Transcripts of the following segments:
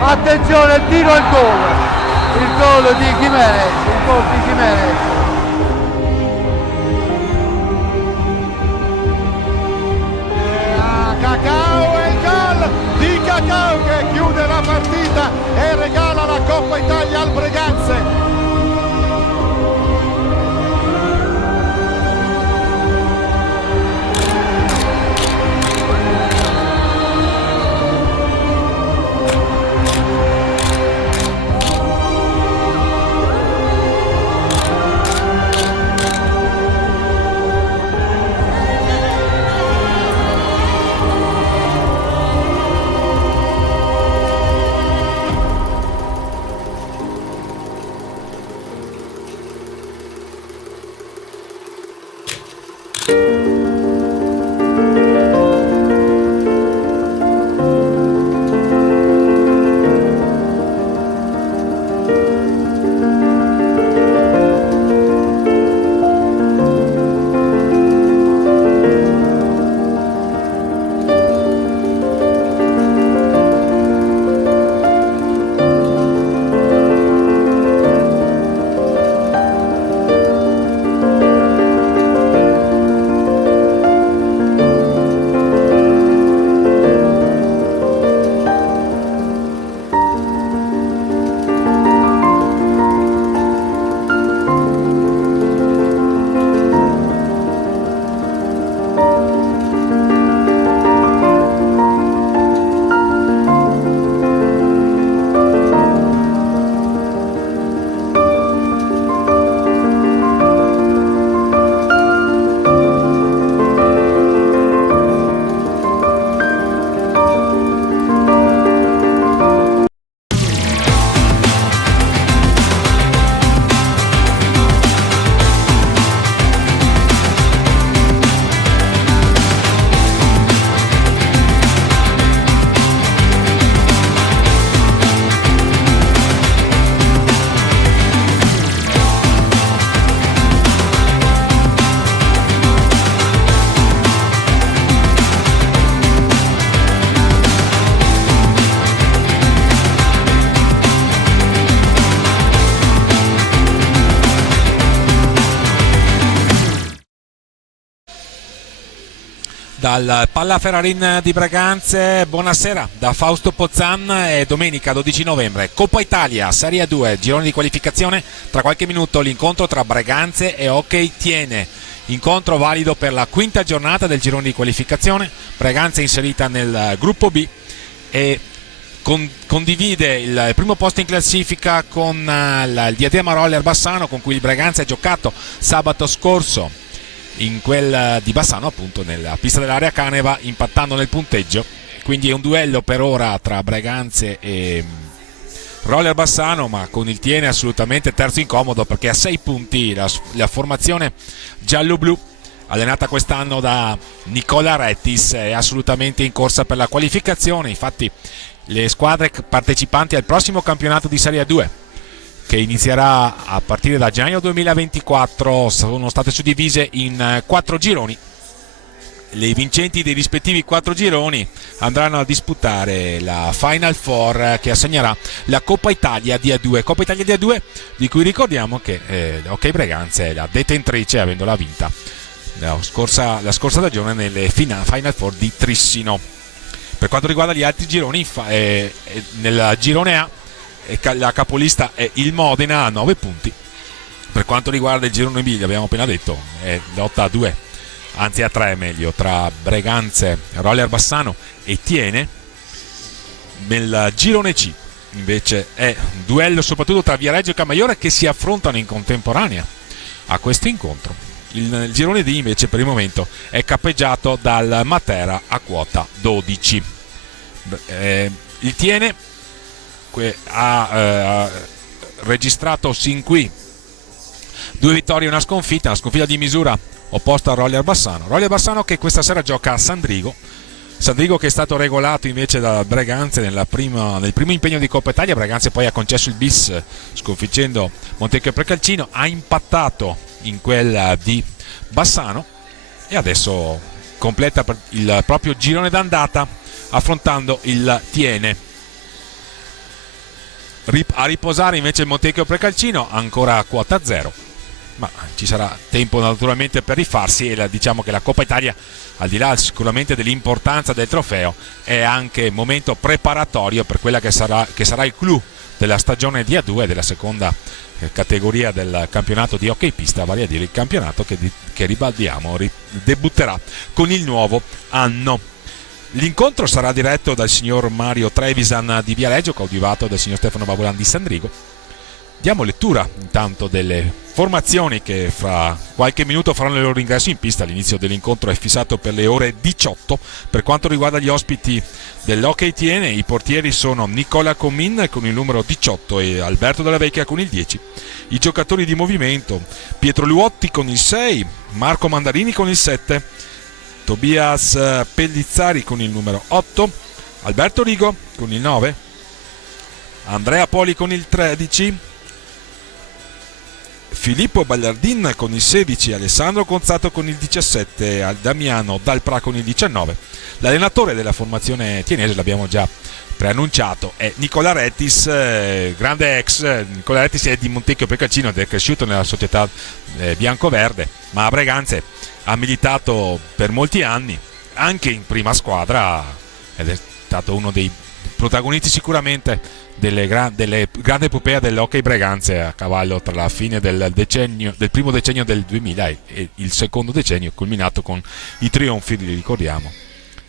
Attenzione, il tiro e il gol di Gimenez, Cacao e il gol di Cacao che chiude la partita e regala la Coppa Italia al Breganze. Dal Palla Ferrarin di Breganze, buonasera da Fausto Pozzan. È domenica 12 novembre, Coppa Italia, Serie 2, girone di qualificazione. Tra qualche minuto l'incontro tra Breganze e Hockey Tiene, incontro valido per la quinta giornata del girone di qualificazione. Breganze inserita nel gruppo B e condivide il primo posto in classifica con il Diadema Roller Bassano, con cui il Breganze ha giocato sabato scorso in quel di Bassano, appunto nella pista dell'Area Caneva, impattando nel punteggio. Quindi è un duello per ora tra Breganze e Roller Bassano, ma con il Tiene assolutamente terzo incomodo, perché a 6 punti la formazione giallo-blu, allenata quest'anno da Nicola Rettis, è assolutamente in corsa per la qualificazione. Infatti le squadre partecipanti al prossimo campionato di Serie 2, che inizierà a partire da gennaio 2024, sono state suddivise in 4 gironi. Le vincenti dei rispettivi 4 gironi andranno a disputare la Final Four, che assegnerà la Coppa Italia di A2. Coppa Italia di A2 di cui ricordiamo che Hockey Breganze è la detentrice, avendola vinta la scorsa stagione nelle Final Four di Trissino. Per quanto riguarda gli altri gironi, nel girone A la capolista è il Modena a 9 punti. Per quanto riguarda il girone B, abbiamo appena detto, è lotta a 2, anzi a 3 meglio, tra Breganze, Roller Bassano e Tiene. Nel girone C invece è un duello soprattutto tra Viareggio e Camaiore, che si affrontano in contemporanea a questo incontro. Il girone D invece per il momento è capeggiato dal Matera a quota 12. Il Tiene ha registrato sin qui 2 vittorie e una sconfitta di misura opposta a Roller Bassano che questa sera gioca a Sandrigo che è stato regolato invece da Breganze nel primo impegno di Coppa Italia. Breganze poi ha concesso il bis sconfiggendo Montecchio Precalcino, ha impattato in quella di Bassano, e adesso completa il proprio girone d'andata affrontando il Tiene. A riposare invece il Montecchio Precalcino, ancora a quota 0, ma ci sarà tempo naturalmente per rifarsi, e diciamo che la Coppa Italia, al di là sicuramente dell'importanza del trofeo, è anche momento preparatorio per quella che sarà il clou della stagione di A2, della seconda categoria del campionato di hockey pista, vale a dire il campionato che ribadiamo debutterà con il nuovo anno. L'incontro sarà diretto dal signor Mario Trevisan di Viareggio, coadiuvato dal signor Stefano Babulan di Sandrigo. Diamo lettura intanto delle formazioni che fra qualche minuto faranno il loro ingresso in pista. L'inizio dell'incontro è fissato per le ore 18. Per quanto riguarda gli ospiti dell'Hockey Tiene, i portieri sono Nicola Comin con il numero 18 e Alberto Della Vecchia con il 10. I giocatori di movimento: Pietro Luotti con il 6, Marco Mandarini con il 7, Tobias Pellizzari con il numero 8, Alberto Rigo con il 9, Andrea Poli con il 13, Filippo Ballardin con il 16, Alessandro Conzato con il 17, Damiano Dalpra con il 19. L'allenatore della formazione tienese, l'abbiamo già preannunciato, è Nicola Rettis, grande ex. Nicola Rettis è di Montecchio Precalcino ed è cresciuto nella società biancoverde, ma a Breganze ha militato per molti anni anche in prima squadra ed è stato uno dei protagonisti sicuramente delle grandi epopee dell'hockey Breganze, a cavallo tra la fine del primo decennio del 2000 e il secondo decennio, culminato con i trionfi, li ricordiamo,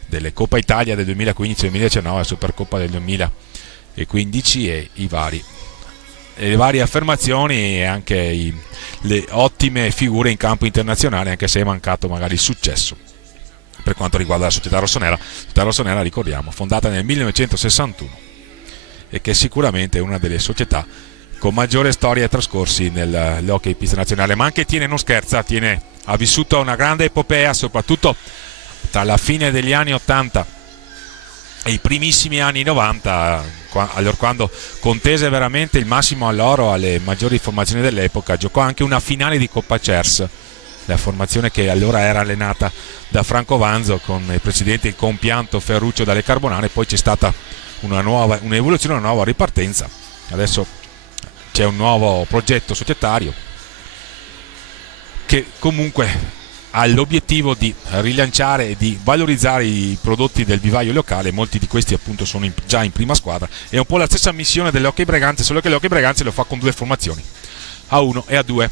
delle Coppa Italia del 2015-2019, Supercoppa del 2015 e le varie affermazioni e anche le ottime figure in campo internazionale, anche se è mancato magari il successo per quanto riguarda la società rossonera. La società rossonera, ricordiamo, fondata nel 1961 e che è sicuramente una delle società con maggiore storia e trascorsi nell'hockey pista nazionale. Ma anche Tiene non scherza, Tiene ha vissuto una grande epopea, soprattutto tra la fine degli anni 80 e i primissimi anni 90, allora quando contese veramente il massimo all'oro alle maggiori formazioni dell'epoca. Giocò anche una finale di Coppa Cers, la formazione che allora era allenata da Franco Vanzo con il presidente il compianto Ferruccio Dalle Carbonare. Poi c'è stata un'evoluzione, una nuova ripartenza. Adesso c'è un nuovo progetto societario che comunque ha l'obiettivo di rilanciare e di valorizzare i prodotti del vivaio locale. Molti di questi appunto sono già in prima squadra. È un po' la stessa missione dell'Hockey Breganze, solo che l'Hockey Breganze lo fa con due formazioni, A1 e A2.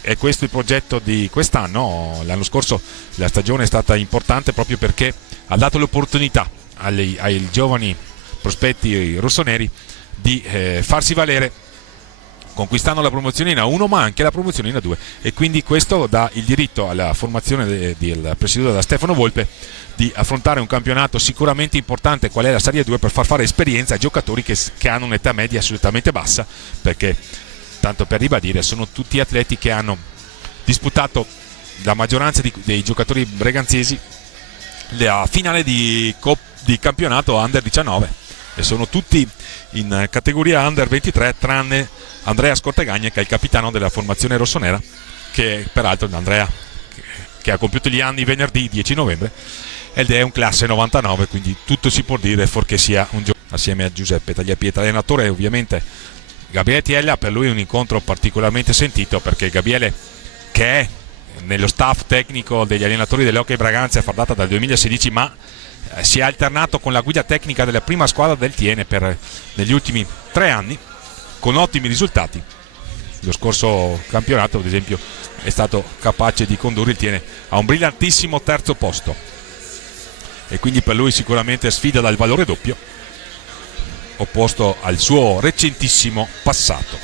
È questo il progetto di quest'anno. L'anno scorso la stagione è stata importante proprio perché ha dato l'opportunità ai giovani prospetti rossoneri di farsi valere, conquistando la promozione in A1 ma anche la promozione in A2, e quindi questo dà il diritto alla formazione presieduta da Stefano Volpe di affrontare un campionato sicuramente importante qual è la Serie 2, per far fare esperienza ai giocatori che hanno un'età media assolutamente bassa, perché, tanto per ribadire, sono tutti atleti che hanno disputato, la maggioranza dei giocatori breganzesi, la finale di campionato Under 19, e sono tutti in categoria Under 23 tranne Andrea Scortegagna, che è il capitano della formazione rossonera, che peraltro Andrea che ha compiuto gli anni venerdì 10 novembre ed è un classe 99, quindi tutto si può dire fuorché sia un giocatore, assieme a Giuseppe Tagliapietra. Allenatore ovviamente Gabriele Tiella. Per lui è un incontro particolarmente sentito, perché Gabriele, che è nello staff tecnico degli allenatori dell'Hockey Breganze a far data dal 2016, ma si è alternato con la guida tecnica della prima squadra del Tiene negli ultimi 3 anni con ottimi risultati. Lo scorso campionato, ad esempio, è stato capace di condurre il Tiene a un brillantissimo terzo posto, e quindi per lui sicuramente sfida dal valore doppio, opposto al suo recentissimo passato.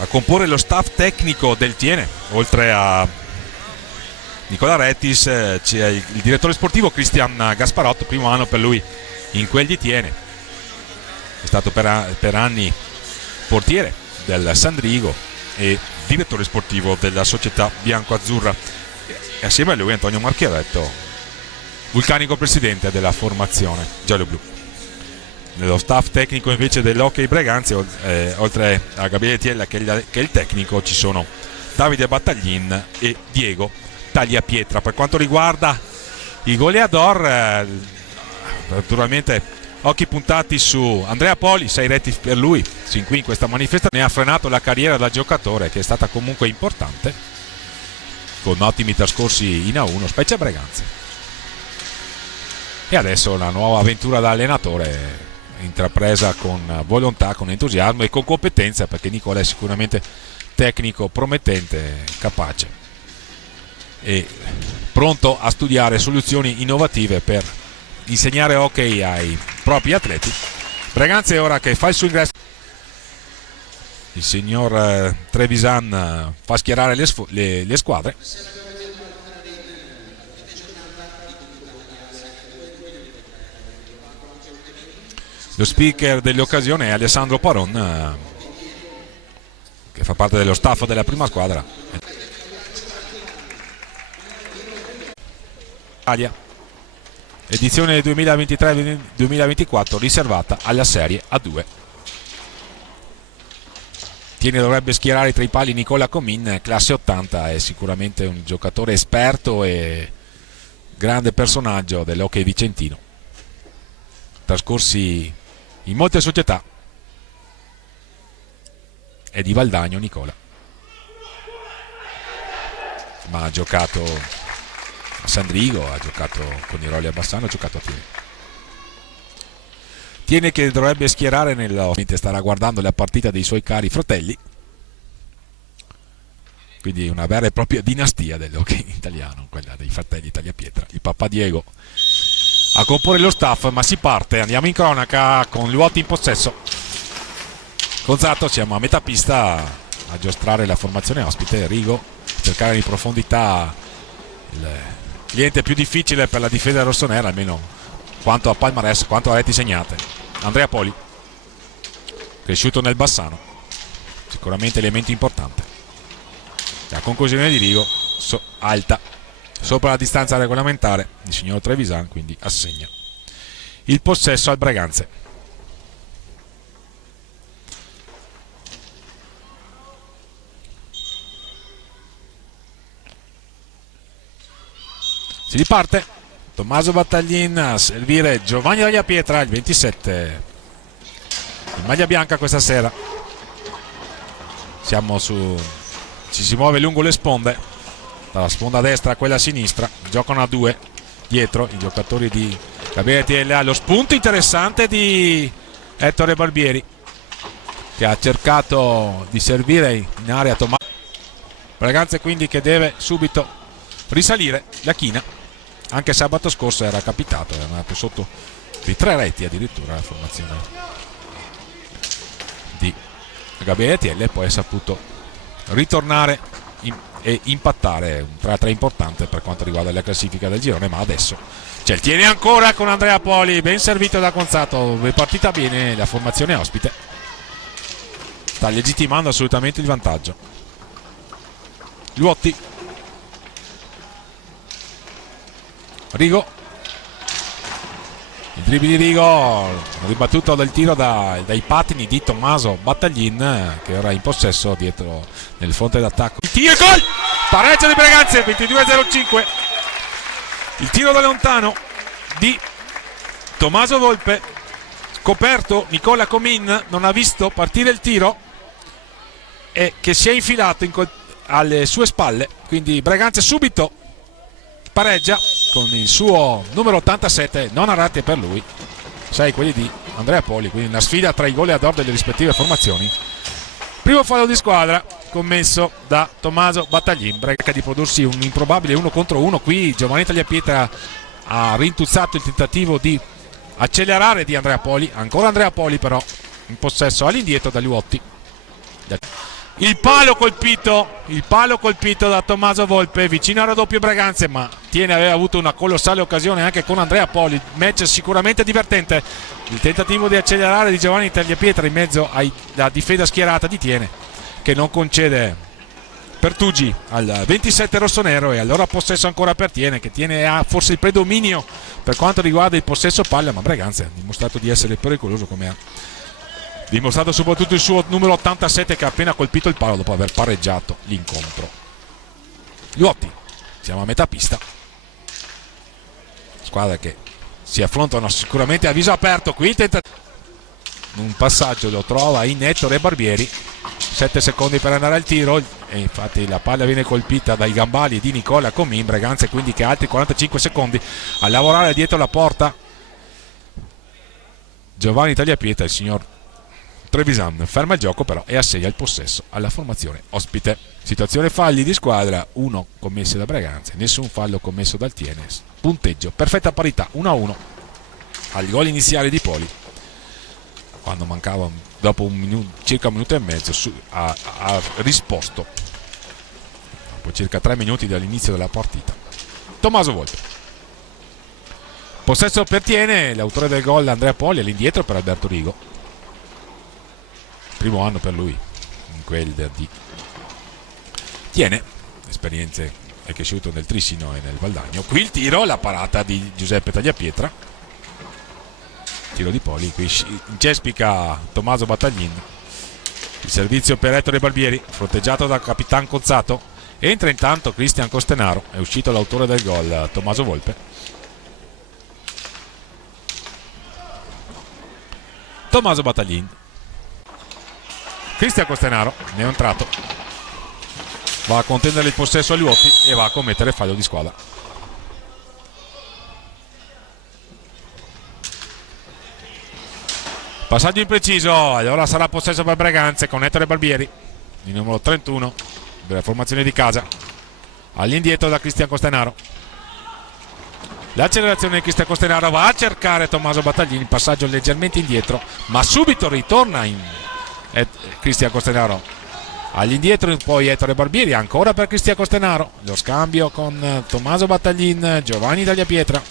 A comporre lo staff tecnico del Tiene, oltre a Nicola Rettis, c'è il direttore sportivo Cristian Gasparotto, primo anno per lui in quel di Tiene, è stato per anni portiere del Sandrigo e direttore sportivo della società bianco-azzurra, e assieme a lui Antonio Marchiaretto, vulcanico presidente della formazione giallo-blu. nello staff tecnico invece dell'Hockey Breganze, oltre a Gabriele Tiella che è il tecnico, ci sono Davide Battaglin e Diego Tagliapietra. Per quanto riguarda i goleador, naturalmente occhi puntati su Andrea Poli, 6 reti per lui sin qui in questa manifestazione. Ne ha frenato la carriera da giocatore, che è stata comunque importante, con ottimi trascorsi in A1, specie a Breganze. E adesso una nuova avventura da allenatore, intrapresa con volontà, con entusiasmo e con competenza, perché Nicola è sicuramente tecnico promettente, capace e pronto a studiare soluzioni innovative per insegnare hockey ai propri atleti. Breganze ora che fa il suo ingresso, il signor Trevisan fa schierare le squadre. Lo speaker dell'occasione è Alessandro Paron, che fa parte dello staff della prima squadra. Italia, edizione 2023-2024 riservata alla Serie A2. Dovrebbe schierare tra i pali Nicola Comin, classe 80, è sicuramente un giocatore esperto e grande personaggio dell'hockey vicentino, trascorsi in molte società. È di Valdagno Nicola, ma ha giocato a Sandrigo, ha giocato con i Rolli a Bassano, ha giocato a Tiene che dovrebbe schierare mentre starà guardando la partita dei suoi cari fratelli, quindi una vera e propria dinastia dell'hockey italiano, quella dei fratelli Tagliapietra. Il papà Diego a comporre lo staff, ma si parte, andiamo in cronaca con Luotti in possesso. Gonzato, siamo a metà pista a giostrare la formazione ospite. Rigo, cercare in profondità il cliente più difficile per la difesa rossonera, almeno quanto a palmarès, quanto a reti segnate. Andrea Poli, cresciuto nel Bassano, sicuramente elemento importante. La conclusione di Rigo alta, sopra la distanza regolamentare. Il signor Trevisan quindi assegna il possesso al Breganze. Si riparte. Tommaso Battaglin a servire Giovanni Tagliapietra, il 27, in maglia bianca questa sera. Ci si muove lungo le sponde, dalla sponda destra a quella sinistra. Giocano a due dietro i giocatori di Gabriele Tiella. Lo spunto interessante di Ettore Barbieri, che ha cercato di servire in area Tommaso. Breganze quindi che deve subito risalire la china. Anche sabato scorso era capitato, era andato sotto di 3 reti addirittura la formazione di Gabriele Tiella, e poi è saputo ritornare e impattare un 3-3 importante per quanto riguarda la classifica del girone. Ma adesso il tiene ancora con Andrea Poli, ben servito da Gonzato. È partita bene la formazione ospite, sta legittimando assolutamente il vantaggio. Luotti, Rigo, il dribbling di Rigo, ribattuto dal tiro dai pattini di Tommaso Battaglin, che ora è in possesso dietro nel fronte d'attacco. Il tiro, gol! Pareggio di Breganze, 22-05. Il tiro da lontano di Tommaso Volpe, coperto Nicola Comin, non ha visto partire il tiro e che si è infilato alle sue spalle, quindi Breganze subito pareggia con il suo numero 87, non a rate per lui, 6 quelli di Andrea Poli, quindi una sfida tra i goleador delle rispettive formazioni. Primo fallo di squadra commesso da Tommaso Battaglin. Cerca di prodursi un improbabile 1 contro 1 qui. Giovanni Tagliapietra ha rintuzzato il tentativo di accelerare di Andrea Poli, ancora Andrea Poli però in possesso all'indietro da Luotti. Il palo colpito da Tommaso Volpe, vicino al raddoppio Breganze, ma aveva avuto una colossale occasione anche con Andrea Poli. Match sicuramente divertente. Il tentativo di accelerare di Giovanni Tagliapietra in mezzo alla difesa schierata di Tiene, che non concede Pertugi al 27 rossonero, e allora possesso ancora per Tiene, che Tiene ha forse il predominio per quanto riguarda il possesso palla, ma Braganza ha dimostrato di essere pericoloso, come ha dimostrato soprattutto il suo numero 87, che ha appena colpito il palo dopo aver pareggiato l'incontro. Luotti, siamo a metà pista, squadra che si affrontano sicuramente a viso aperto. Qui un passaggio lo trova in Ettore Barbieri, 7 secondi per andare al tiro, e infatti la palla viene colpita dai gambali di Nicola Comin. Braganza quindi che ha altri 45 secondi a lavorare dietro la porta. Giovanni Tagliapietra, il signor Trevisan, ferma il gioco però e assegna il possesso alla formazione ospite. Situazione falli di squadra, 1 commesso da Braganza, nessun fallo commesso dal Tiene. Punteggio perfetta parità, 1-1 al gol iniziale di Poli, quando mancava dopo circa un minuto e mezzo ha risposto dopo circa 3 minuti dall'inizio della partita. Tommaso Volpe, possesso per Tiene, l'autore del gol Andrea Poli, all'indietro per Alberto Rigo, primo anno per lui in quel di Tiene, esperienze, è cresciuto nel Trissino e nel Valdagno. Qui il tiro, la parata di Giuseppe Tagliapietra, tiro di Poli, qui incespica Tommaso Battaglin, il servizio per Ettore Barbieri, fronteggiato dal Capitan Cozzato. Entra intanto Cristian Costenaro, è uscito l'autore del gol Tommaso Volpe. Tommaso Battaglin, Cristian Costenaro ne è entrato, va a contendere il possesso agli Luotti e va a commettere fallo di squadra. Passaggio impreciso, allora sarà possesso per Braganza con Ettore Barbieri, il numero 31 della formazione di casa, all'indietro da Cristian Costenaro. L'accelerazione di Cristian Costenaro va a cercare Tommaso Battaglini, passaggio leggermente indietro, ma subito ritorna in Cristian Costenaro all'indietro, poi Ettore Barbieri ancora per Cristian Costenaro, lo scambio con Tommaso Battaglin, Giovanni Tagliapietra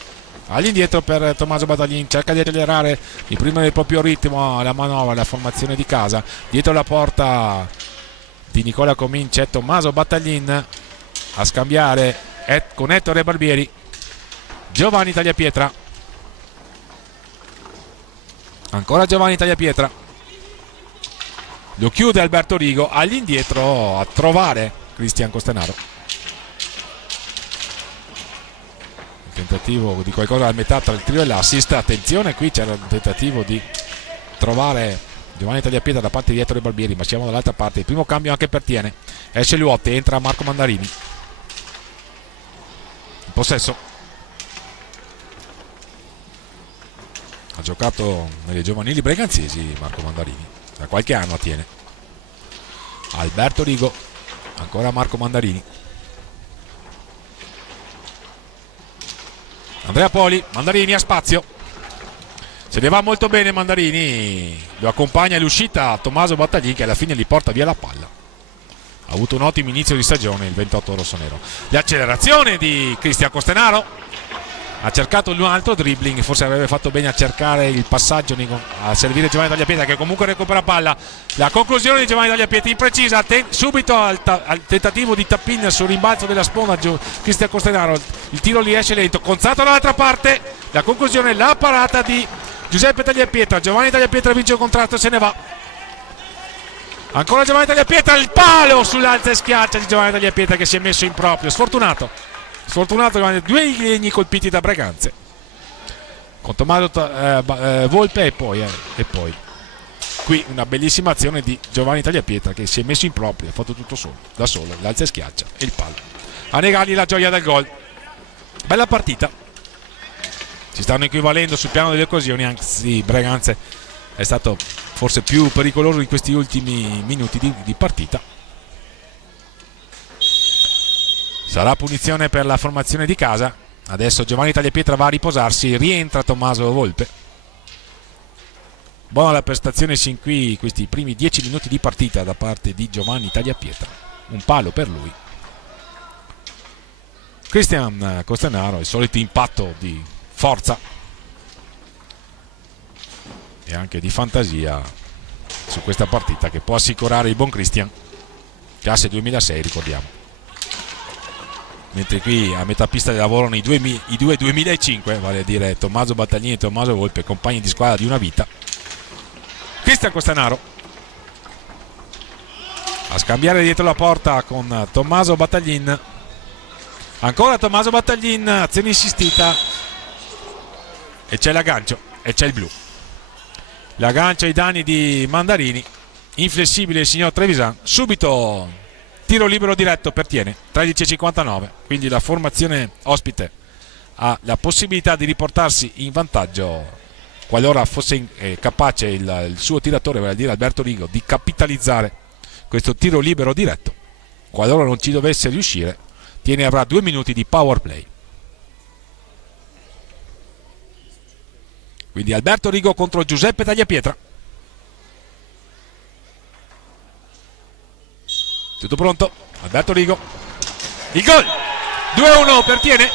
all'indietro per Tommaso Battaglin, cerca di accelerare, di prendere il proprio ritmo alla manovra, la formazione di casa, dietro la porta di Nicola Comin c'è Tommaso Battaglin a scambiare con Ettore Barbieri. Giovanni Tagliapietra, ancora Giovanni Tagliapietra, lo chiude Alberto Rigo, all'indietro a trovare Cristian Costenaro. Il tentativo di qualcosa a metà tra il tiro e l'assist, attenzione, qui c'era un tentativo di trovare Giovanni Tagliapietra da parte di Ettore Barbieri, ma siamo dall'altra parte. Il primo cambio anche per Tiene, esce Luotte, entra Marco Mandarini, in possesso. Ha giocato nelle giovanili breganzesi Marco Mandarini, da qualche anno a Tiene. Alberto Rigo, ancora Marco Mandarini, Andrea Poli, Mandarini a spazio, se ne va molto bene Mandarini, lo accompagna all'uscita Tommaso Battaglini, che alla fine gli porta via la palla. Ha avuto un ottimo inizio di stagione il 28 rossonero. L'accelerazione di Cristian Costenaro, ha cercato un altro dribbling, forse avrebbe fatto bene a cercare il passaggio, a servire Giovanni Tagliapietra, che comunque recupera palla. La conclusione di Giovanni Tagliapietra imprecisa, subito al tentativo di tap-in sul rimbalzo della sponda Cristian Costenaro, il tiro gli esce lento, Cozzato dall'altra parte, la conclusione, la parata di Giuseppe Tagliapietra. Giovanni Tagliapietra vince il contratto, se ne va. Ancora Giovanni Tagliapietra, il palo sull'alza e schiaccia di Giovanni Tagliapietra, che si è messo in proprio, sfortunato, due legni colpiti da Braganze con Tommaso Volpe e poi qui una bellissima azione di Giovanni Tagliapietra, che si è messo in proprio, ha fatto tutto da solo, l'alza e schiaccia e il palo a negargli la gioia del gol. Bella partita, si stanno equivalendo sul piano delle occasioni, anzi Braganze è stato forse più pericoloso in questi ultimi minuti di partita. Sarà punizione per la formazione di casa. Adesso Giovanni Tagliapietra va a riposarsi, rientra Tommaso Volpe. Buona la prestazione sin qui, questi primi 10 minuti di partita da parte di Giovanni Tagliapietra. Un palo per lui. Cristian Costenaro, il solito impatto di forza e anche di fantasia su questa partita, che può assicurare il buon Cristian, classe 2006, ricordiamo. Mentre qui a metà pista lavorano i due 2005, vale a dire Tommaso Battaglini e Tommaso Volpe, compagni di squadra di una vita. Cristian Costanaro a scambiare dietro la porta con Tommaso Battaglin. Ancora Tommaso Battaglin, azione insistita, e c'è l'aggancio e c'è il blu. L'aggancio ai danni di Mandarini. Inflessibile il signor Trevisan. Subito tiro libero diretto per Tiene, 13:59, quindi la formazione ospite ha la possibilità di riportarsi in vantaggio qualora fosse capace il suo tiratore, vale a dire Alberto Rigo, di capitalizzare questo tiro libero diretto. Qualora non ci dovesse riuscire, Tiene avrà 2 minuti di power play. Quindi Alberto Rigo contro Giuseppe Tagliapietra. Tutto pronto, Alberto Rigo, il gol, 2-1 per Tiene,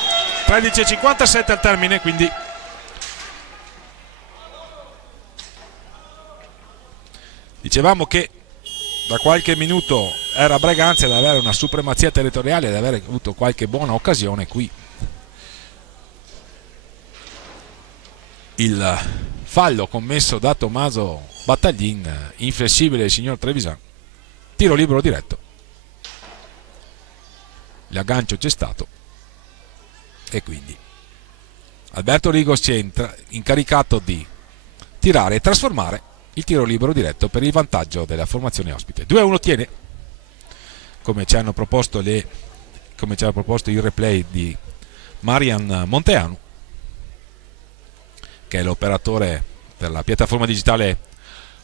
13:57 al termine, quindi dicevamo che da qualche minuto era Braganza ad avere una supremazia territoriale, ad avere avuto qualche buona occasione. Qui il fallo commesso da Tommaso Battaglin, inflessibile il signor Trevisan, tiro libero diretto. L'aggancio c'è stato e quindi Alberto Rigo si è incaricato di tirare e trasformare il tiro libero diretto per il vantaggio della formazione ospite. 2-1 Tiene, come ci hanno proposto il replay di Marian Monteanu, che è l'operatore per la piattaforma digitale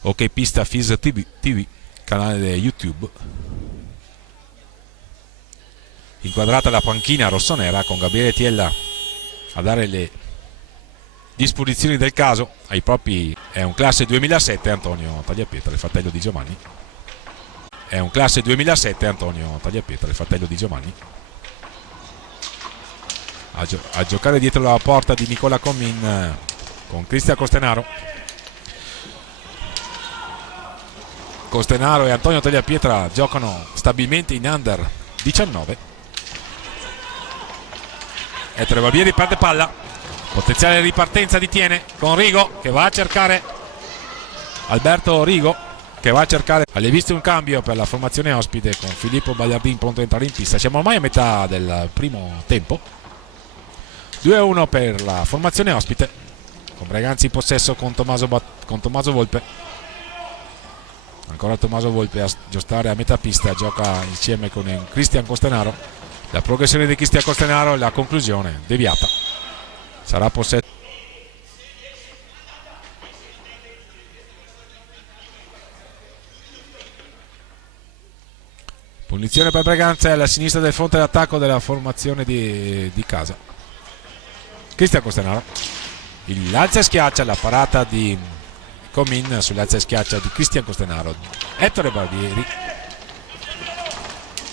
OK Pista Fis TV, canale YouTube. Inquadrata la panchina rossonera con Gabriele Tiella a dare le disposizioni del caso ai propri. È un classe 2007 Antonio Tagliapietra, il fratello di Giovanni. È un classe 2007 Antonio Tagliapietra, il fratello di Giovanni. A giocare dietro la porta di Nicola Comin con Cristian Costanaro. Costanaro e Antonio Tagliapietra giocano stabilmente in under 19. E Trebabieri perde palla, potenziale ripartenza di Tiene con Rigo che va a cercare, Alberto Rigo che va a cercare. Alle viste un cambio per la formazione ospite con Filippo Bagliardin pronto a entrare in pista. Siamo ormai a metà del primo tempo. 2-1 per la formazione ospite con Braganza in possesso con Tommaso Volpe. Ancora Tommaso Volpe a giostare a metà pista, gioca insieme con Cristian Costanaro. La progressione di Cristian Costanaro, la conclusione deviata. Sarà possesso. Punizione per Braganza alla sinistra del fronte d'attacco della formazione di casa. Cristian Costanaro. Il alza e schiaccia, la parata di Comin sull'alza e schiaccia di Cristian Costanaro. Ettore Barbieri.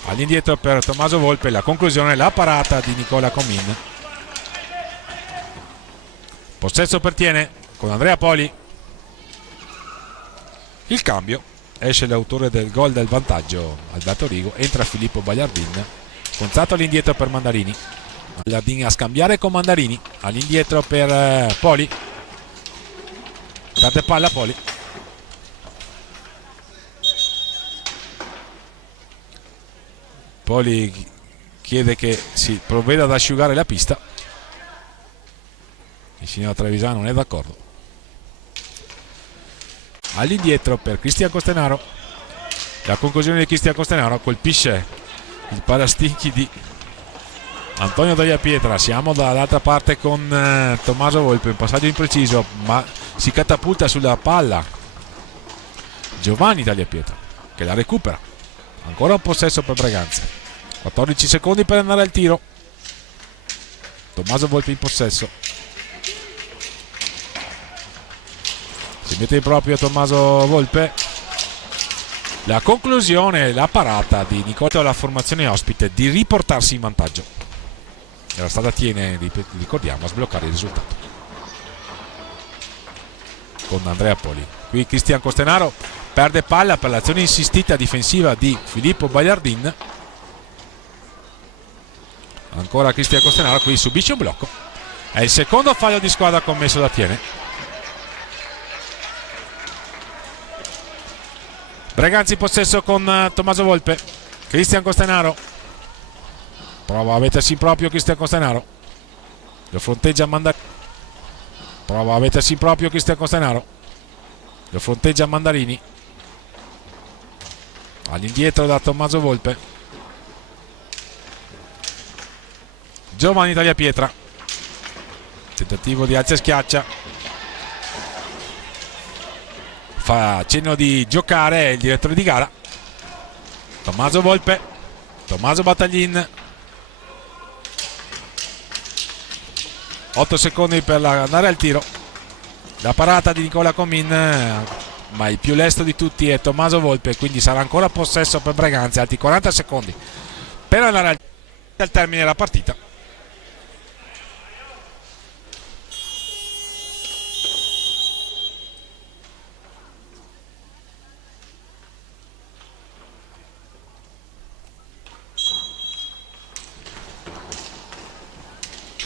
All'indietro per Tommaso Volpe, la conclusione, la parata di Nicola Comin. Possesso per Tiene con Andrea Poli. Il cambio, esce l'autore del gol del vantaggio Alberto Rigo, entra Filippo Bagliardin, Gonzato all'indietro per Mandarini. Bagliardin a scambiare con Mandarini, all'indietro per Poli. Perde palla Poli. Poli chiede che si provveda ad asciugare la pista. Il signor Trevisan non è d'accordo. All'indietro per Cristian Costanaro. La conclusione di Cristian Costanaro colpisce il parastinchi di Antonio Tagliapietra. Siamo dall'altra parte con Tommaso Volpe, un passaggio impreciso, ma si catapulta sulla palla Giovanni Tagliapietra che la recupera. Ancora un possesso per Braganza, 14 secondi per andare al tiro. Tommaso Volpe in possesso, si mette in proprio Tommaso Volpe. La conclusione, la parata di Nicola, la formazione ospite di riportarsi in vantaggio. Era stata Tiene, ricordiamo, a sbloccare il risultato con Andrea Poli. Qui Cristian Costanaro perde palla per l'azione insistita difensiva di Filippo Bagliardin. Ancora Cristian Costenaro, qui subisce un blocco. È il secondo fallo di squadra commesso da Tiene. Breganzi in possesso con Tommaso Volpe. Cristian Costenaro prova a mettersi in proprio. Cristian Costenaro lo fronteggia Mandarini. Prova a mettersi in proprio Cristian Costenaro, lo fronteggia Mandarini. All'indietro da Tommaso Volpe. Giovanni Tagliapietra, tentativo di alza e schiaccia, fa cenno di giocare il direttore di gara. Tommaso Volpe, Tommaso Battaglin, 8 secondi per andare al tiro. La parata di Nicola Comin, ma il più lesto di tutti è Tommaso Volpe, quindi sarà ancora possesso per Breganze. Altri 40 secondi per andare al termine della partita.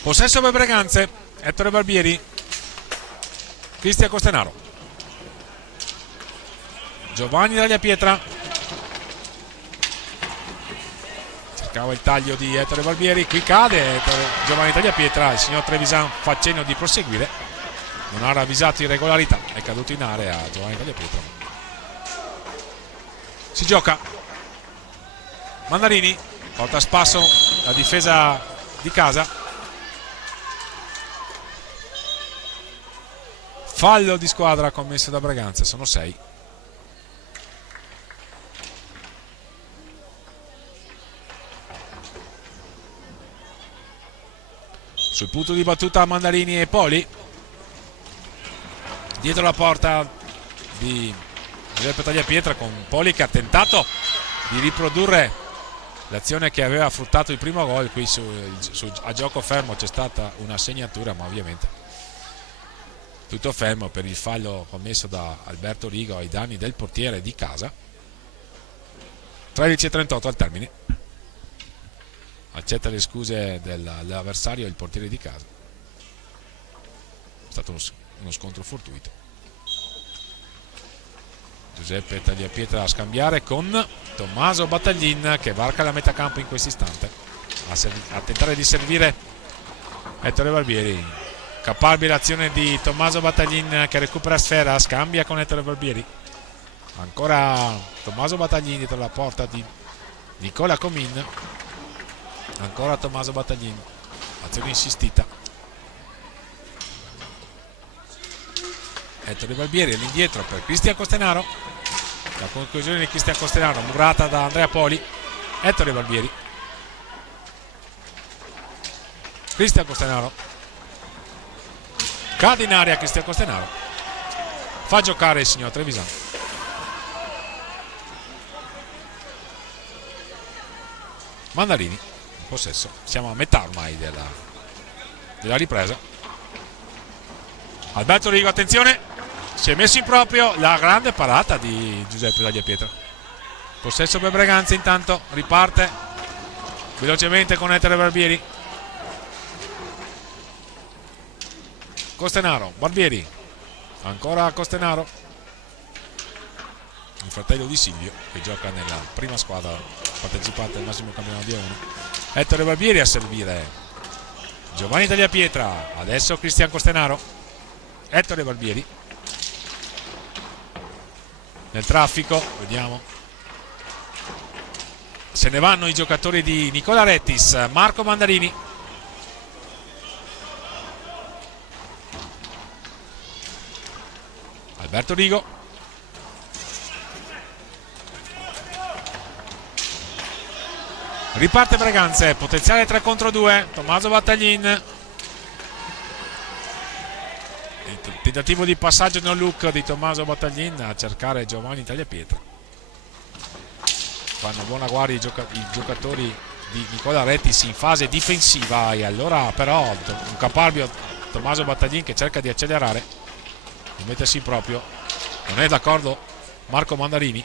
Possesso per Breganze, Ettore Barbieri, Cristian Costenaro, Giovanni Tagliapietra, cercava il taglio di Ettore Barbieri, qui cade Giovanni Tagliapietra. Il signor Trevisan fa cenno di proseguire, non ha ravvisato irregolarità, è caduto in area Giovanni Tagliapietra. Si gioca, Mandarini porta a spasso la difesa di casa. Fallo di squadra commesso da Breganze, sono 6. Sul punto di battuta Mandarini e Poli. Dietro la porta di Giuseppe Tagliapietra, con Poli che ha tentato di riprodurre l'azione che aveva fruttato il primo gol. Qui a gioco fermo c'è stata una segnatura, ma ovviamente tutto fermo per il fallo commesso da Alberto Rigo ai danni del portiere di casa. 13:38 al termine. Accetta le scuse dell'avversario, il portiere di casa. È stato uno scontro fortuito. Giuseppe Tagliapietra a scambiare con Tommaso Battaglin, che varca la metà campo in questo istante a tentare di servire Ettore Barbieri. Caparbile l'azione di Tommaso Battaglin, che recupera sfera, scambia con Ettore Barbieri. Ancora Tommaso Battaglin dietro la porta di Nicola Comin. Ancora Tommaso Battaglin, azione insistita. Ettore Barbieri all'indietro per Cristian Costenaro. La conclusione di Cristian Costenaro, murata da Andrea Poli. Ettore Barbieri, Cristian Costenaro, cade in area Cristian Costenaro, fa giocare il signor Trevisan. Mandarini in possesso, siamo a metà ormai della ripresa. Alberto Rigo, attenzione, si è messo in proprio, la grande parata di Giuseppe Tagliapietra. Possesso per Breganze, intanto riparte velocemente con Ettore Barbieri. Costenaro, Barbieri, ancora Costenaro, il fratello di Silvio, che gioca nella prima squadra partecipante al massimo campionato di A1. Ettore Barbieri a servire Giovanni Tagliapietra, adesso Cristian Costenaro. Ettore Barbieri nel traffico, vediamo, se ne vanno i giocatori di Nicola Rettis. Marco Mandarini, Alberto Rigo, riparte Breganze, potenziale 3 contro 2. Tommaso Battaglin, il tentativo di passaggio no look di Tommaso Battaglin a cercare Giovanni Tagliapietra. Fanno buona guardia i giocatori di Nicola Rettis in fase difensiva, e allora però un caparbio Tommaso Battaglin che cerca di accelerare, di mettersi in proprio, non è d'accordo Marco Mandarini,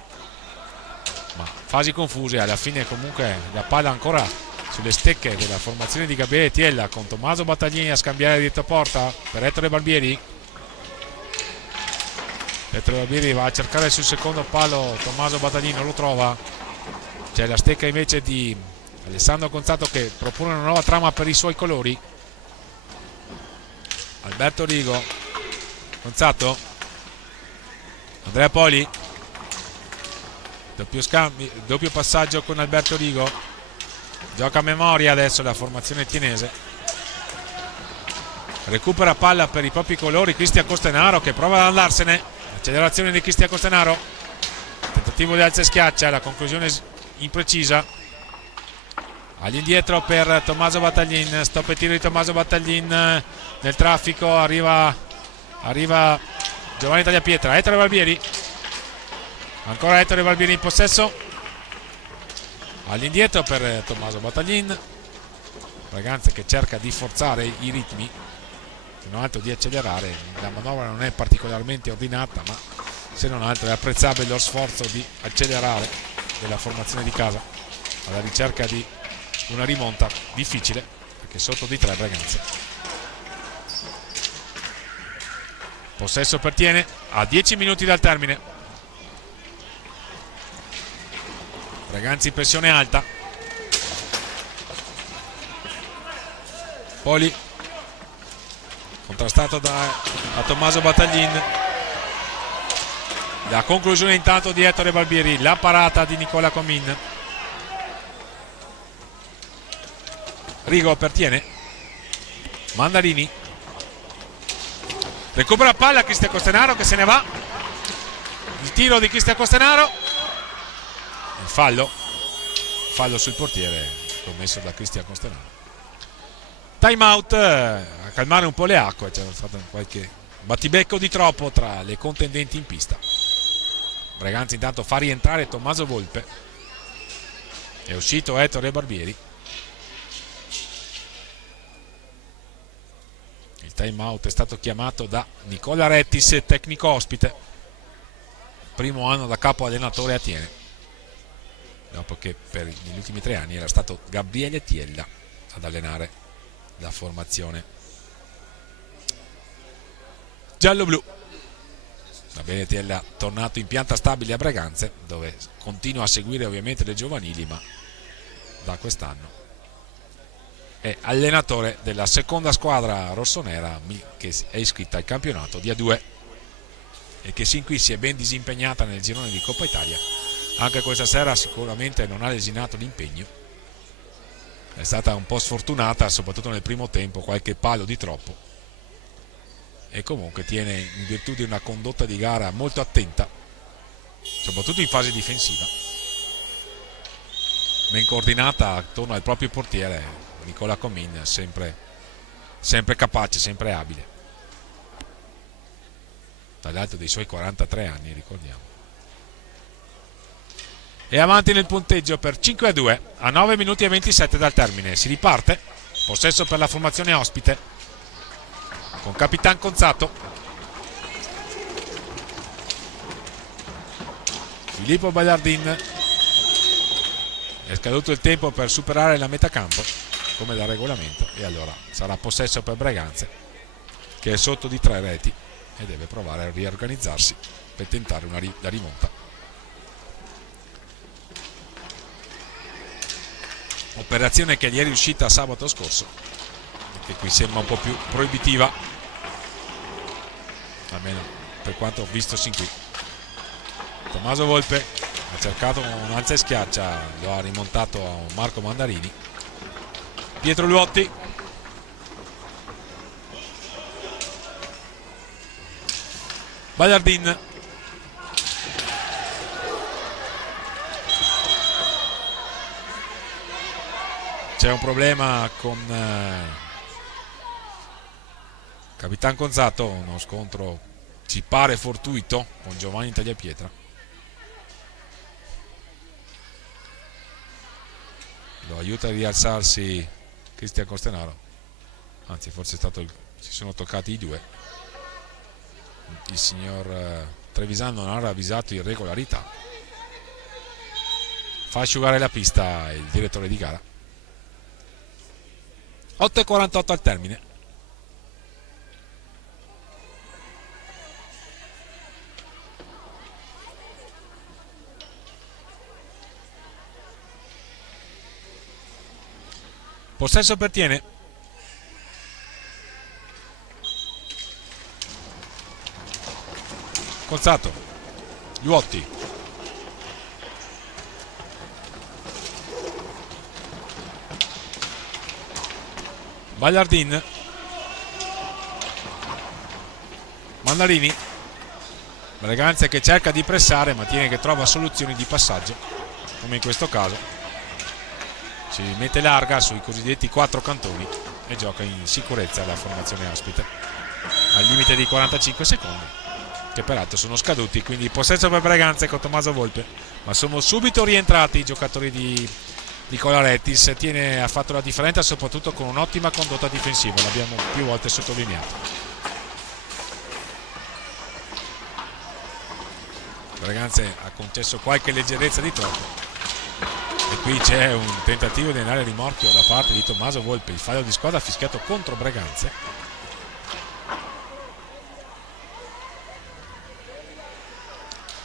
ma fasi confuse. Alla fine comunque la palla ancora sulle stecche della formazione di Gabriele Tiella, con Tommaso Battaglini a scambiare dietro porta per Ettore Barbieri. Ettore Barbieri va a cercare sul secondo palo Tommaso Battaglini, non lo trova. C'è la stecca invece di Alessandro Gonzato che propone una nuova trama per i suoi colori. Alberto Rigo, Gonzato, Andrea Poli, doppio passaggio con Alberto Rigo, gioca a memoria adesso la formazione tienese, recupera palla per i propri colori Cristian Costenaro che prova ad andarsene, accelerazione di Cristian Costenaro, tentativo di alza e schiaccia, la conclusione imprecisa, all'indietro per Tommaso Battaglin, stop e tiro di Tommaso Battaglin, nel traffico arriva Giovanni Tagliapietra, Ettore Barbieri, ancora Ettore Barbieri in possesso, all'indietro per Tommaso Battaglin, Braganza che cerca di forzare i ritmi, se non altro di accelerare, la manovra non è particolarmente ordinata, ma se non altro è apprezzabile lo sforzo di accelerare della formazione di casa alla ricerca di una rimonta difficile, perché sotto di 3 Braganza. Possesso per Tiene a 10 minuti dal termine. Braganza in pressione alta. Poli contrastato da Tommaso Battaglin. La conclusione intanto di Ettore Barbieri, la parata di Nicola Comin. Rigo per Tiene. Mandarini recupera palla Cristian Costenaro che se ne va, il tiro di Cristian Costenaro, il fallo sul portiere commesso da Cristian Costenaro. Time out a calmare un po' le acque, c'è stato qualche battibecco di troppo tra le contendenti in pista. Braganza intanto fa rientrare Tommaso Volpe, è uscito Ettore Barbieri. Time out è stato chiamato da Nicola Rettis, tecnico ospite, primo anno da capo allenatore a Tiene, dopo che per gli ultimi 3 anni era stato Gabriele Tiella ad allenare la formazione giallo-blu. Gabriele Tiella tornato in pianta stabile a Braganza, dove continua a seguire ovviamente le giovanili, ma da quest'anno è allenatore della seconda squadra rossonera che è iscritta al campionato di A2 e che sin qui si è ben disimpegnata nel girone di Coppa Italia. Anche questa sera sicuramente non ha lesinato l'impegno, è stata un po' sfortunata soprattutto nel primo tempo, qualche palo di troppo, e comunque Tiene, in virtù di una condotta di gara molto attenta soprattutto in fase difensiva, ben coordinata attorno al proprio portiere Nicola Comin, sempre capace, sempre abile, dall'alto dei suoi 43 anni, ricordiamo. E avanti nel punteggio per 5-2 a 9 minuti e 27 dal termine. Si riparte, possesso per la formazione ospite con Capitan Gonzato, Filippo Bagliardin. È scaduto il tempo per superare la metà campo come da regolamento, e allora sarà possesso per Braganza, che è sotto di 3 reti e deve provare a riorganizzarsi per tentare la rimonta. Operazione che gli è riuscita sabato scorso, che qui sembra un po' più proibitiva, almeno per quanto ho visto sin qui. Tommaso Volpe ha cercato un alza e schiaccia, lo ha rimontato a Marco Mandarini. Pietro Luotti, Bagliardin, c'è un problema con Capitan Gonzato, uno scontro ci pare fortuito con Giovanni Tagliapietra. Lo aiuta a rialzarsi Cristian Costenaro, anzi forse è stato si sono toccati i due, il signor Trevisan non ha ravvisato irregolarità. Fa asciugare la pista il direttore di gara. 8:48 al termine. Possesso pertiene. Conzato, Luotti, Bagliardin, Mandarini, Breganze che cerca di pressare ma tiene che trova soluzioni di passaggio, come in questo caso. Si mette larga sui cosiddetti 4 cantoni e gioca in sicurezza la formazione ospite al limite di 45 secondi, che peraltro sono scaduti, quindi possesso per Breganze con Tommaso Volpe, ma sono subito rientrati i giocatori di Colarettis. Ha fatto la differenza soprattutto con un'ottima condotta difensiva, l'abbiamo più volte sottolineato. Breganze ha concesso qualche leggerezza di troppo e qui c'è un tentativo di andare a rimorchio da parte di Tommaso Volpe. Il fallo di squadra fischiato contro Breganze.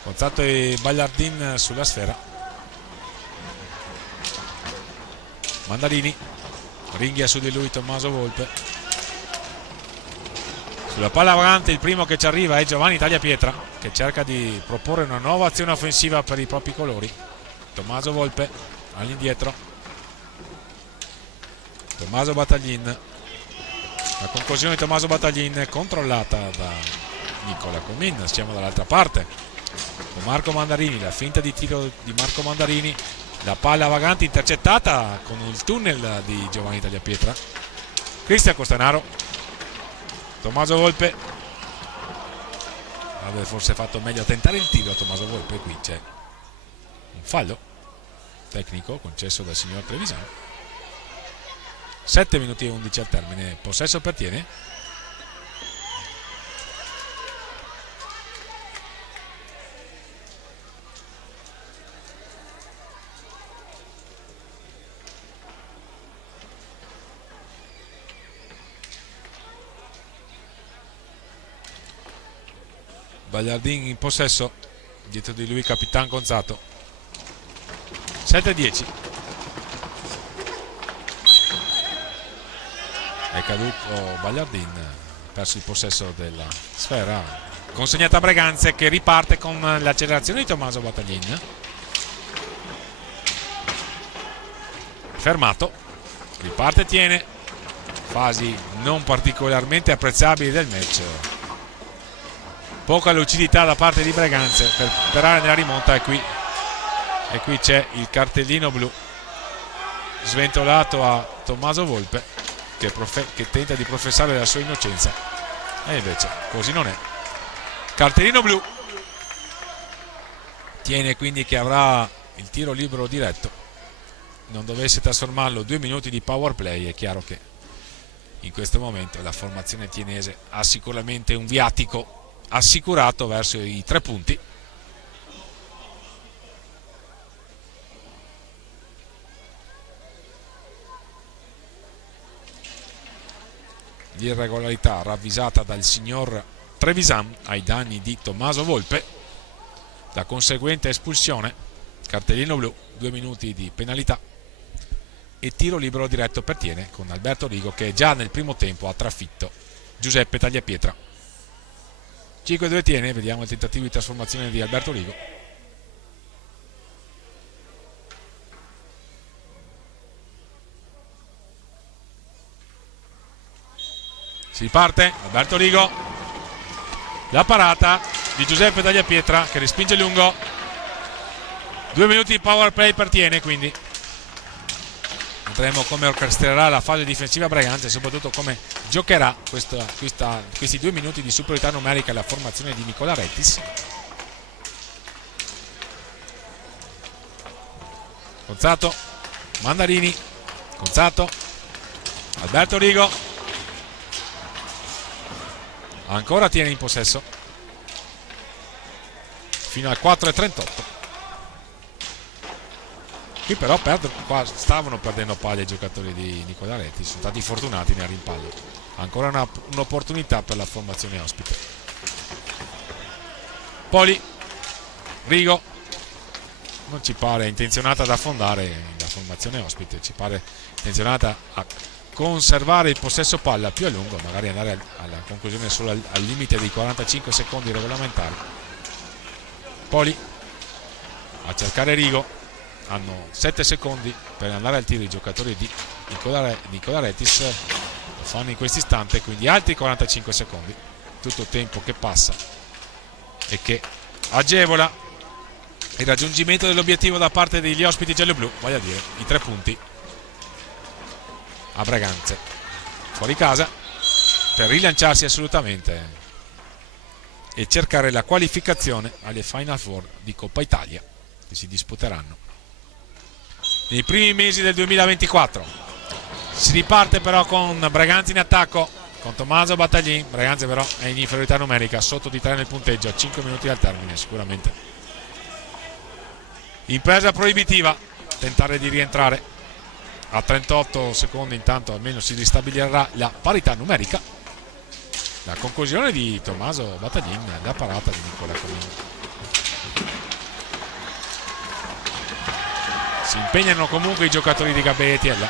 Conzato e Bagliardin sulla sfera. Mandarini, ringhia su di lui Tommaso Volpe. Sulla palla avanti il primo che ci arriva è Giovanni Tagliapietra, che cerca di proporre una nuova azione offensiva per i propri colori. Tommaso Volpe all'indietro, Tommaso Battaglin, la conclusione di Tommaso Battaglin controllata da Nicola Comin. Siamo dall'altra parte con Marco Mandarini, la finta di tiro di Marco Mandarini, la palla vagante intercettata con il tunnel di Giovanni Tagliapietra. Cristian Costanaro, Tommaso Volpe, avrebbe forse fatto meglio a tentare il tiro a Tommaso Volpe. Qui c'è un fallo tecnico concesso dal signor Trevisan. 7 minuti e 11 al termine. Possesso pertiene. Bagliardin in possesso, dietro di lui Capitan Conzato. 7-10. È caduto Bagliardin, perso il possesso della sfera, consegnata a Breganze, che riparte con l'accelerazione di Tommaso Battaglin. Fermato, riparte e tiene. Fasi non particolarmente apprezzabili del match. Poca lucidità da parte di Breganze per sperare nella rimonta, e qui c'è il cartellino blu sventolato a Tommaso Volpe, che tenta di professare la sua innocenza, e invece così non è. Cartellino blu. Tiene quindi che avrà il tiro libero diretto. Non dovesse trasformarlo 2 minuti di power play, è chiaro che in questo momento la formazione tienese ha sicuramente un viatico assicurato verso i 3 punti. L'irregolarità ravvisata dal signor Trevisan ai danni di Tommaso Volpe, la conseguente espulsione, cartellino blu, 2 minuti di penalità e tiro libero diretto pertiene con Alberto Rigo, che già nel primo tempo ha trafitto Giuseppe Tagliapietra. 5-2 tiene. Vediamo il tentativo di trasformazione di Alberto Rigo. Si parte Alberto Rigo, la parata di Giuseppe Tagliapietra che respinge lungo. 2 minuti di power play pertiene, quindi vedremo come orchestrerà la fase difensiva Breganze e soprattutto come giocherà questi 2 minuti di superiorità numerica la formazione di Nicola Rettis. Conzato, Mandarini, Conzato, Alberto Rigo, ancora tiene in possesso. fino al 4,38. Qui però qua stavano perdendo palla i giocatori di Nicola-Retis, sono stati fortunati nel rimpallo. Ancora un'opportunità per la formazione ospite. Poli, Rigo, non ci pare intenzionata ad affondare la formazione ospite, ci pare intenzionata a conservare il possesso palla più a lungo, magari andare alla conclusione solo al limite dei 45 secondi regolamentari. Poli a cercare Rigo, hanno 7 secondi per andare al tiro i giocatori di Nicola-Retis, lo fanno in questo istante, quindi altri 45 secondi, tutto il tempo che passa e che agevola il raggiungimento dell'obiettivo da parte degli ospiti gialloblu, vale a dire i 3 punti a Breganze, fuori casa, per rilanciarsi assolutamente e cercare la qualificazione alle Final Four di Coppa Italia che si disputeranno nei primi mesi del 2024. Si riparte però con Breganze in attacco con Tommaso Battaglin. Breganze però è in inferiorità numerica, sotto di 3 nel punteggio a 5 minuti dal termine. Sicuramente impresa proibitiva tentare di rientrare a 38 secondi, intanto almeno si ristabilirà la parità numerica. La conclusione di Tommaso Battaglin, la parata di Nicola Comini. Si impegnano comunque i giocatori di Gabbietiella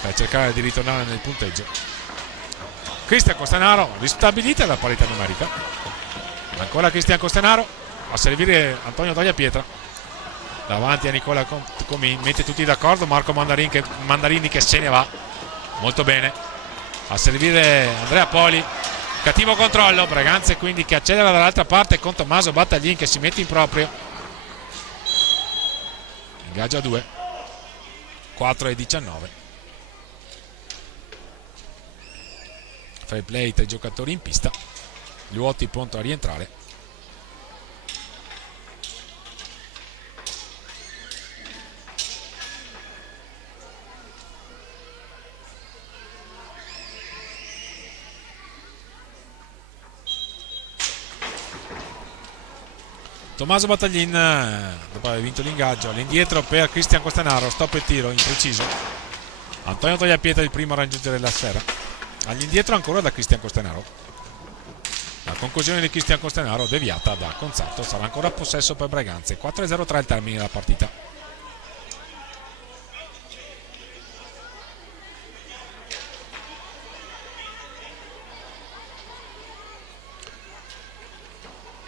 per cercare di ritornare nel punteggio. Cristian Costanaro, ristabilita la parità numerica. Ancora Cristian Costanaro a servire Antonio Tagliapietra davanti a Nicola Comini, mette tutti d'accordo. Marco Mandarini che se ne va molto bene a servire Andrea Poli. Cattivo controllo, Breganze quindi che accelera dall'altra parte con Tommaso Battaglin che si mette in proprio. Ingaggio a 2, 4,19. Fair play tra i giocatori in pista. Luotti pronto a rientrare. Tommaso Battaglin, dopo aver vinto l'ingaggio, all'indietro per Cristian Costanaro, stop e tiro impreciso. Antonio Tagliapietra il primo a raggiungere la sfera. All'indietro ancora da Cristian Costanaro. La conclusione di Cristian Costanaro deviata da Conzatto, sarà ancora possesso per Breganze. 4-0-3 il termine della partita.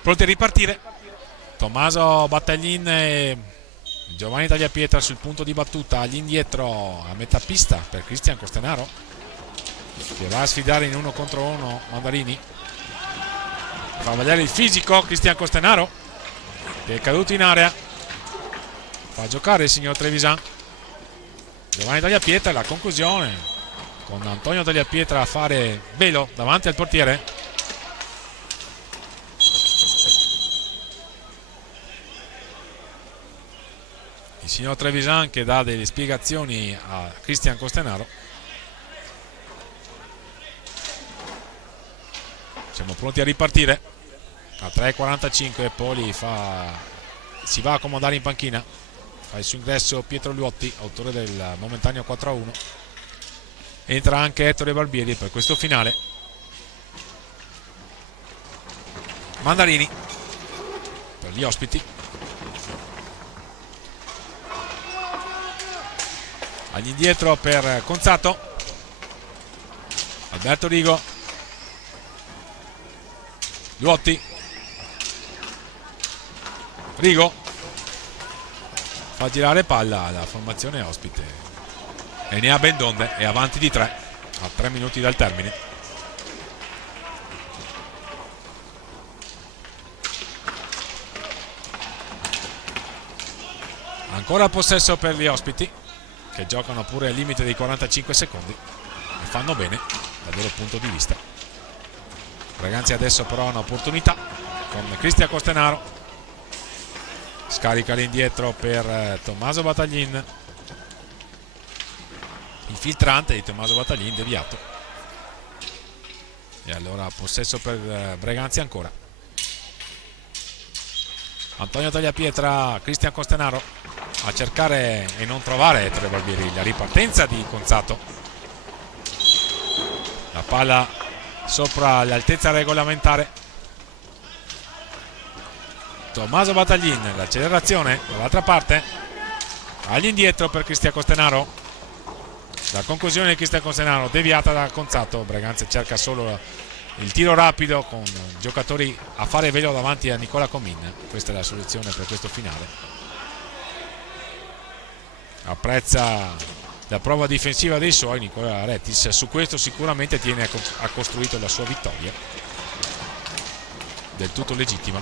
Pronti a ripartire Tommaso Battaglin e Giovanni Tagliapietra sul punto di battuta. All'indietro a metà pista per Cristian Costanaro che va a sfidare in 1 contro 1 Mandarini. Fa vedere il fisico Cristian Costanaro che è caduto in area, fa giocare il signor Trevisan. Giovanni Tagliapietra, la conclusione con Antonio Tagliapietra a fare velo davanti al portiere. Il signor Trevisan che dà delle spiegazioni a Cristian Costanaro. Siamo pronti a ripartire a 3,45. Poli si va a accomodare in panchina, fa il suo ingresso Pietro Luotti, autore del momentaneo 4-1. Entra anche Ettore Barbieri per questo finale. Mandarini per gli ospiti. All'indietro per Conzatto, Alberto Rigo, Luotti, Rigo fa girare palla alla formazione ospite e ne ha ben donde, è avanti di 3 a 3 minuti dal termine. Ancora possesso per gli ospiti che giocano pure al limite dei 45 secondi e fanno bene dal loro punto di vista. Breganze adesso però ha un'opportunità con Cristian Costanaro, scarica all'indietro per Tommaso Battaglin, il filtrante di Tommaso Battaglin deviato e allora possesso per Breganze ancora. Antonio Tagliapietra, Cristian Costenaro a cercare e non trovare Ettore Barbieri. La ripartenza di Conzato, la palla sopra l'altezza regolamentare. Tommaso Battaglin, l'accelerazione dall'altra parte, all'indietro per Cristian Costenaro. La conclusione di Cristian Costenaro deviata da Conzato. Breganze cerca solo il tiro rapido con giocatori a fare velo davanti a Nicola Comin. Questa è la soluzione per questo finale. Apprezza la prova difensiva dei suoi Nicola Retis, su questo sicuramente ha costruito la sua vittoria, del tutto legittima.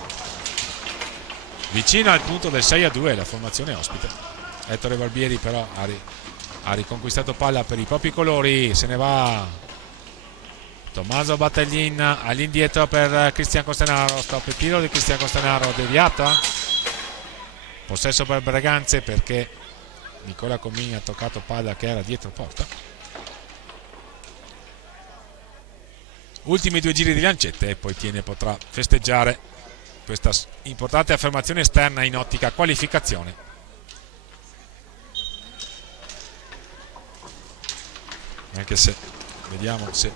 Vicina al punto del 6-2 la formazione ospite. Ettore Barbieri però ha riconquistato palla per i propri colori, se ne va Tommaso Battaglin all'indietro per Cristian Costenaro. Stop e tiro di Cristian Costenaro deviata, possesso per Breganze perché Nicola Comini ha toccato palla che era dietro porta. Ultimi 2 giri di lancette e poi Tiene potrà festeggiare questa importante affermazione esterna in ottica qualificazione. Anche se vediamo se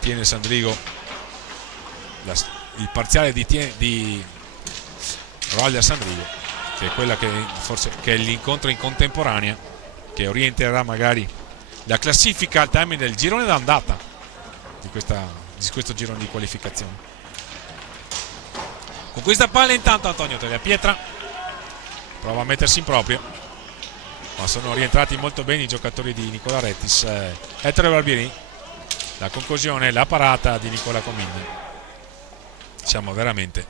Tiene Sandrigo, il parziale di Roller Sandrigo, che è quella che forse che è l'incontro in contemporanea che orienterà magari la classifica al termine del girone d'andata di questo girone di qualificazione. Con questa palla intanto Antonio Tagliapietra prova a mettersi in proprio, ma sono rientrati molto bene i giocatori di Nicola Retis. Ettore Barbieri, la conclusione, la parata di Nicola Comin. Siamo veramente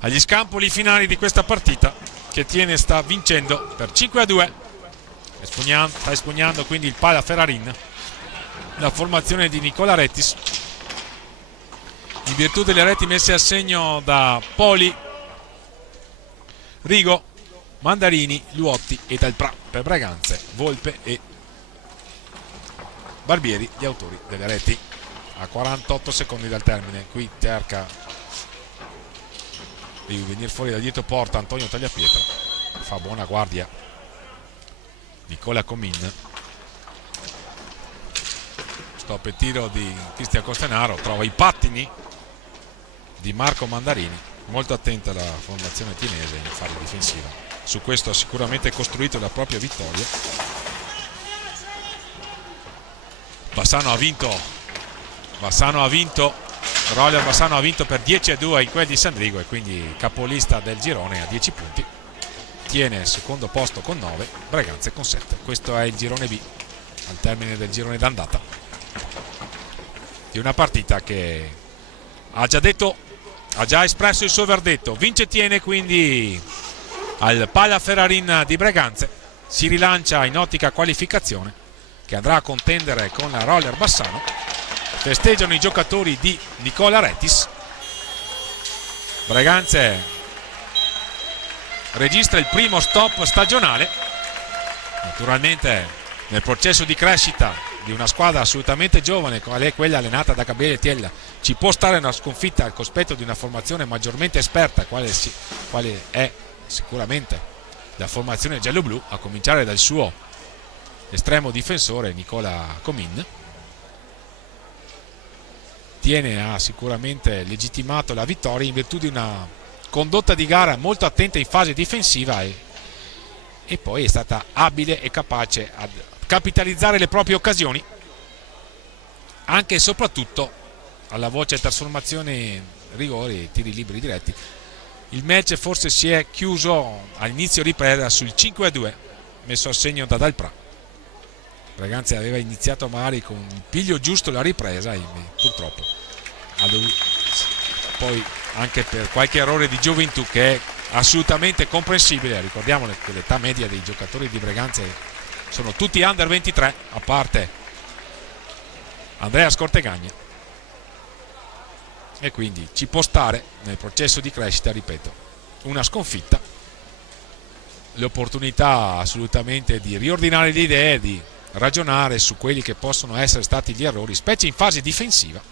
agli scampoli finali di questa partita che Tiene sta vincendo per 5-2. Sta espugnando quindi il palla Ferrarin, la formazione di Nicola Retis, in virtù delle reti messe a segno da Poli, Rigo, Mandarini, Luotti e Dalprà. Per Breganze, Volpe e Barbieri, gli autori delle reti. A 48 secondi dal termine, qui cerca di venire fuori da dietro porta Antonio Tagliapietra, fa buona guardia Nicola Comin. Stop e tiro di Cristian Costenaro, trova i pattini di Marco Mandarini. Molto attenta la formazione tienese in fase difensiva, su questo ha sicuramente costruito la propria vittoria. Bassano ha vinto Roller Bassano ha vinto per 10-2 in quel di Sandrigo e quindi capolista del girone a 10 punti. Tiene secondo posto con 9, Breganze con 7. Questo è il girone B al termine del girone d'andata di una partita che ha già espresso il suo verdetto. Vince Tiene quindi al Palla Ferrarin di Breganze, si rilancia in ottica qualificazione che andrà a contendere con la Roller Bassano. Festeggiano i giocatori di Nicola Retis. Breganze registra il primo stop stagionale, naturalmente nel processo di crescita di una squadra assolutamente giovane qual è quella allenata da Gabriele Tiella. Ci può stare una sconfitta al cospetto di una formazione maggiormente esperta quale è sicuramente la formazione giallo-blu, a cominciare dal suo estremo difensore Nicola Comin. Tiene ha sicuramente legittimato la vittoria in virtù di una condotta di gara molto attenta in fase difensiva e poi è stata abile e capace a capitalizzare le proprie occasioni, anche e soprattutto alla voce trasformazione, rigori e tiri liberi diretti. Il match forse si è chiuso all'inizio ripresa sul 5-2 messo a segno da Dalprà. Breganze aveva iniziato magari con il piglio giusto la ripresa e purtroppo poi anche per qualche errore di gioventù che è assolutamente comprensibile. Ricordiamo che l'età media dei giocatori di Breganze sono tutti under 23 a parte Andrea Scortegagna, e quindi ci può stare nel processo di crescita, ripeto, una sconfitta, l'opportunità assolutamente di riordinare le idee, di ragionare su quelli che possono essere stati gli errori, specie in fase difensiva.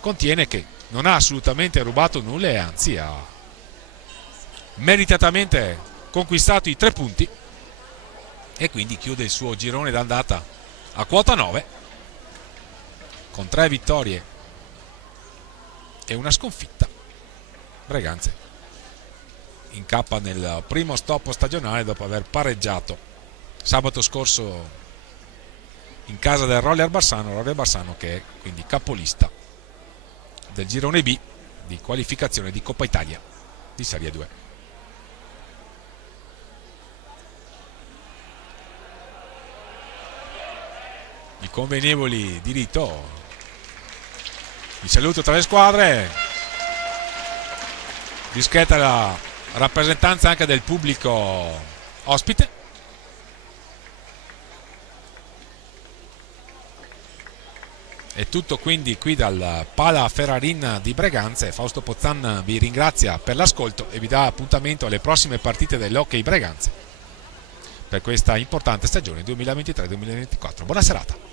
Contiene che non ha assolutamente rubato nulla e anzi ha meritatamente conquistato i 3 punti e quindi chiude il suo girone d'andata a quota 9 con 3 vittorie e una sconfitta. Breganze incappa nel primo stop stagionale dopo aver pareggiato sabato scorso in casa del Roller Bassano che è quindi capolista del girone B di qualificazione di Coppa Italia di Serie 2. I convenevoli di rito, il saluto tra le squadre, discreta la rappresentanza anche del pubblico ospite. È tutto quindi qui dal Pala Ferrarin di Breganze. Fausto Pozzan vi ringrazia per l'ascolto e vi dà appuntamento alle prossime partite dell'Hockey Breganze per questa importante stagione 2023-2024. Buona serata.